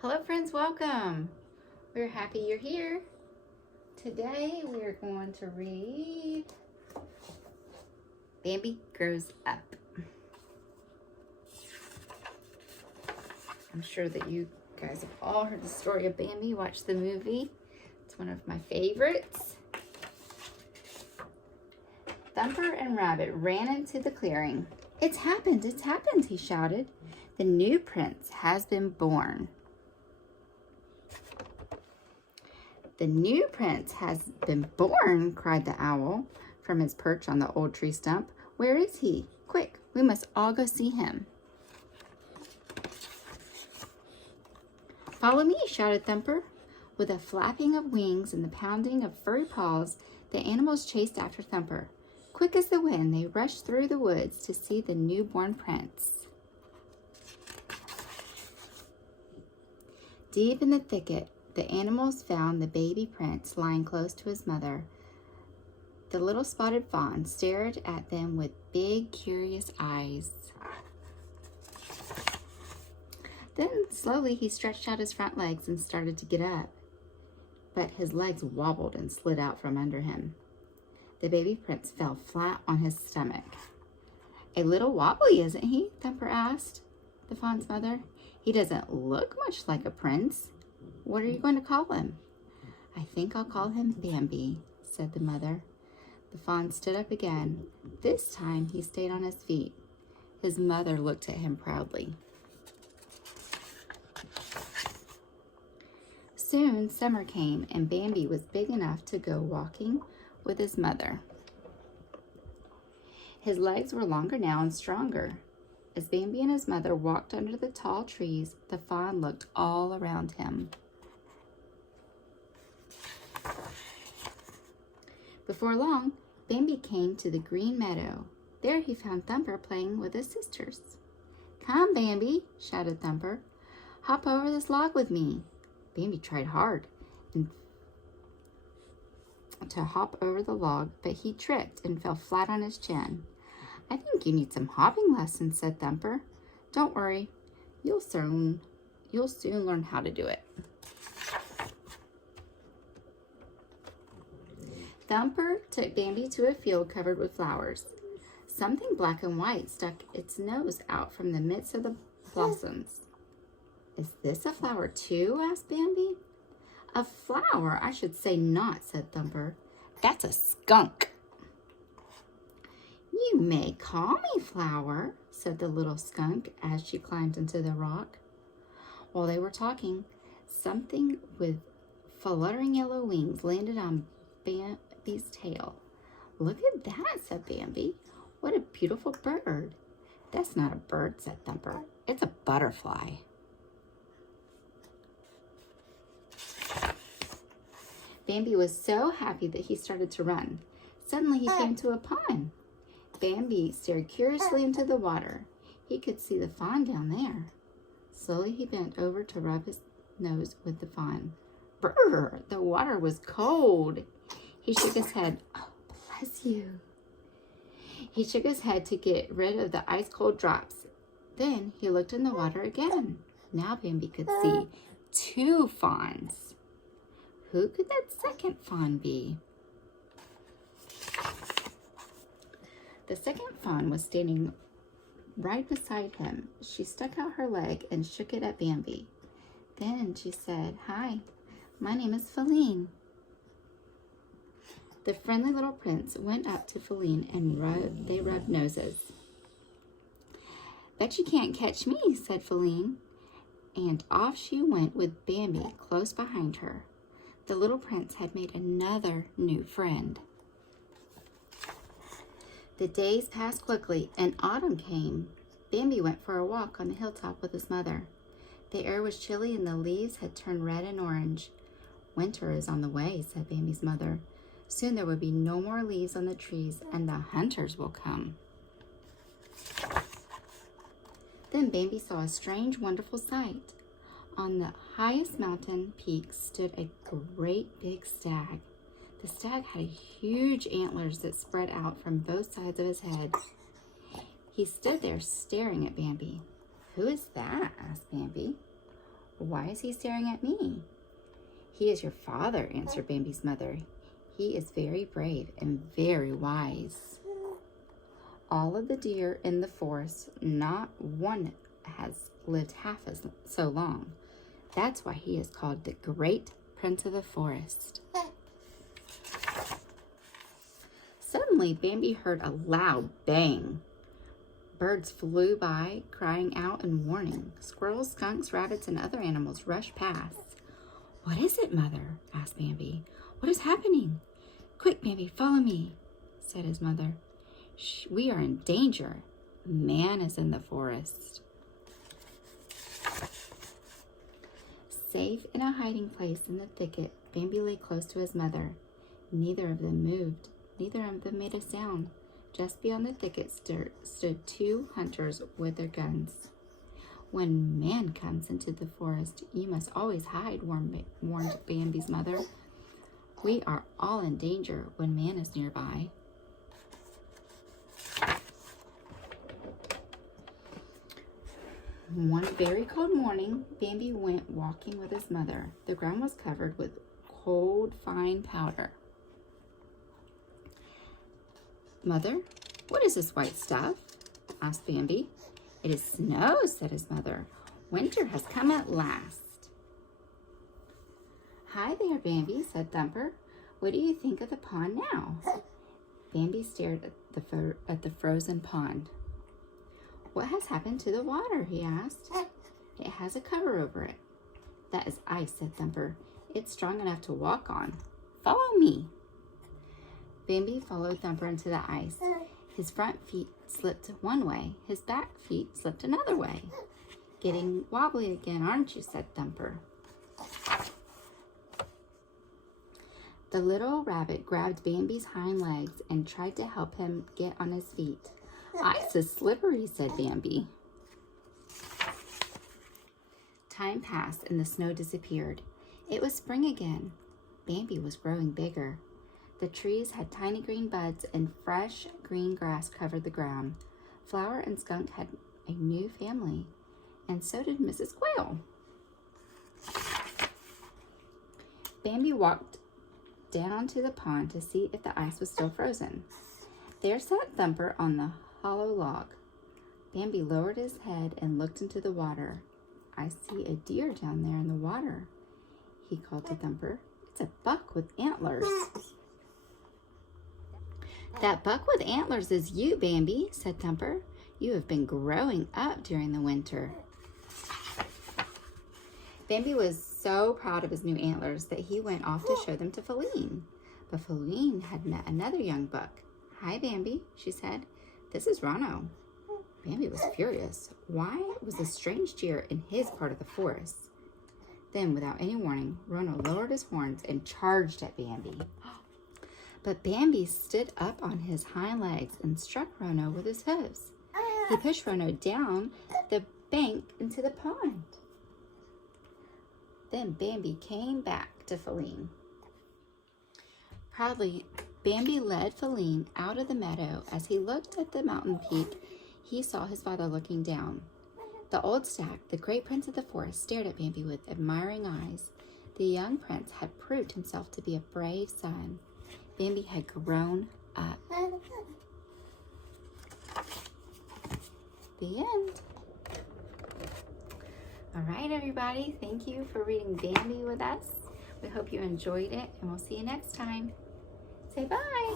Hello friends, welcome. We're happy you're here. Today we're going to read Bambi Grows Up. I'm sure that you guys have all heard the story of Bambi, watched the movie. It's one of my favorites. Thumper and Rabbit ran into the clearing. It's happened, he shouted. The new prince has been born. The new prince has been born, cried the owl from his perch on the old tree stump. Where is he? Quick, we must all go see him. Follow me, shouted Thumper. With a flapping of wings and the pounding of furry paws, the animals chased after Thumper. Quick as the wind, they rushed through the woods to see the newborn prince. Deep in the thicket, the animals found the baby prince lying close to his mother. The little spotted fawn stared at them with big, curious eyes. Then, slowly, he stretched out his front legs and started to get up. But his legs wobbled and slid out from under him. The baby prince fell flat on his stomach. A little wobbly, isn't he? Thumper asked the fawn's mother. He doesn't look much like a prince. What are you going to call him? I think I'll call him Bambi, said the mother. The fawn stood up again. This time he stayed on his feet. His mother looked at him proudly. Soon summer came and Bambi was big enough to go walking with his mother. His legs were longer now and stronger. As Bambi and his mother walked under the tall trees, the fawn looked all around him. Before long, Bambi came to the green meadow. There he found Thumper playing with his sisters. Come, Bambi, shouted Thumper. Hop over this log with me. Bambi tried hard to hop over the log, but he tripped and fell flat on his chin. I think you need some hopping lessons, said Thumper. Don't worry, you'll soon learn how to do it. Thumper took Bambi to a field covered with flowers. Something black and white stuck its nose out from the midst of the blossoms. Is this a flower too? Asked Bambi. A flower? I should say not, said Thumper. That's a skunk. You may call me Flower, said the little skunk as she climbed into the rock. While they were talking, something with fluttering yellow wings landed on Bambi's tail. Look at that, said Bambi. What a beautiful bird. That's not a bird, said Thumper. It's a butterfly. Bambi was so happy that he started to run. Suddenly he came to a pond. Bambi stared curiously into the water. He could see the fawn down there. Slowly he bent over to rub his nose with the fawn. Brr! The water was cold. He shook his head. Oh, bless you. He shook his head to get rid of the ice-cold drops. Then he looked in the water again. Now Bambi could see two fawns. Who could that second fawn be? The second fawn was standing right beside him. She stuck out her leg and shook it at Bambi. Then she said, Hi, my name is Feline. The friendly little prince went up to Feline and they rubbed noses. Bet you can't catch me, said Feline. And off she went with Bambi close behind her. The little prince had made another new friend. The days passed quickly and autumn came. Bambi went for a walk on the hilltop with his mother. The air was chilly and the leaves had turned red and orange. Winter is on the way, said Bambi's mother. Soon there will be no more leaves on the trees and the hunters will come. Then Bambi saw a strange, wonderful sight. On the highest mountain peak stood a great big stag. The stag had huge antlers that spread out from both sides of his head. He stood there staring at Bambi. Who is that? Asked Bambi. Why is he staring at me? He is your father, answered Bambi's mother. He is very brave and very wise. All of the deer in the forest, not one has lived half as so long. That's why he is called the Great Prince of the Forest. Suddenly, Bambi heard a loud bang. Birds flew by, crying out in warning. Squirrels, skunks, rabbits, and other animals rushed past. What is it, Mother? Asked Bambi. What is happening? Quick, Bambi, follow me, said his mother. Shh, we are in danger. Man is in the forest. Safe in a hiding place in the thicket, Bambi lay close to his mother. Neither of them moved. Neither of them made a sound. Just beyond the thicket stood two hunters with their guns. When man comes into the forest, you must always hide, warned Bambi's mother. We are all in danger when man is nearby. One very cold morning, Bambi went walking with his mother. The ground was covered with cold, fine powder. Mother, what is this white stuff? Asked Bambi. It is snow, said his mother. Winter has come at last. Hi there, Bambi, said Thumper. What do you think of the pond now? Bambi stared at the frozen pond. What has happened to the water? He asked. It has a cover over it. That is ice, said Thumper. It's strong enough to walk on. Follow me. Bambi followed Thumper into the ice. His front feet slipped one way. His back feet slipped another way. Getting wobbly again, aren't you? Said Thumper. The little rabbit grabbed Bambi's hind legs and tried to help him get on his feet. Ice is slippery, said Bambi. Time passed and the snow disappeared. It was spring again. Bambi was growing bigger. The trees had tiny green buds and fresh green grass covered the ground. Flower and Skunk had a new family, and so did Mrs. Quail. Bambi walked down to the pond to see if the ice was still frozen. There sat Thumper on the hollow log. Bambi lowered his head and looked into the water. I see a deer down there in the water, he called to Thumper. It's a buck with antlers. That buck with antlers is you, Bambi, said Thumper. You have been growing up during the winter. Bambi was so proud of his new antlers that he went off to show them to Feline. But Feline had met another young buck. Hi, Bambi, she said. This is Rono. Bambi was furious. Why was a strange deer in his part of the forest? Then, without any warning, Rono lowered his horns and charged at Bambi. But Bambi stood up on his hind legs and struck Rono with his hooves. He pushed Rono down the bank into the pond. Then Bambi came back to Feline. Proudly, Bambi led Feline out of the meadow. As he looked at the mountain peak, he saw his father looking down. The old stag, the great prince of the forest, stared at Bambi with admiring eyes. The young prince had proved himself to be a brave son. Bambi had grown up. The end. All right, everybody. Thank you for reading Bambi with us. We hope you enjoyed it, and we'll see you next time. Say bye.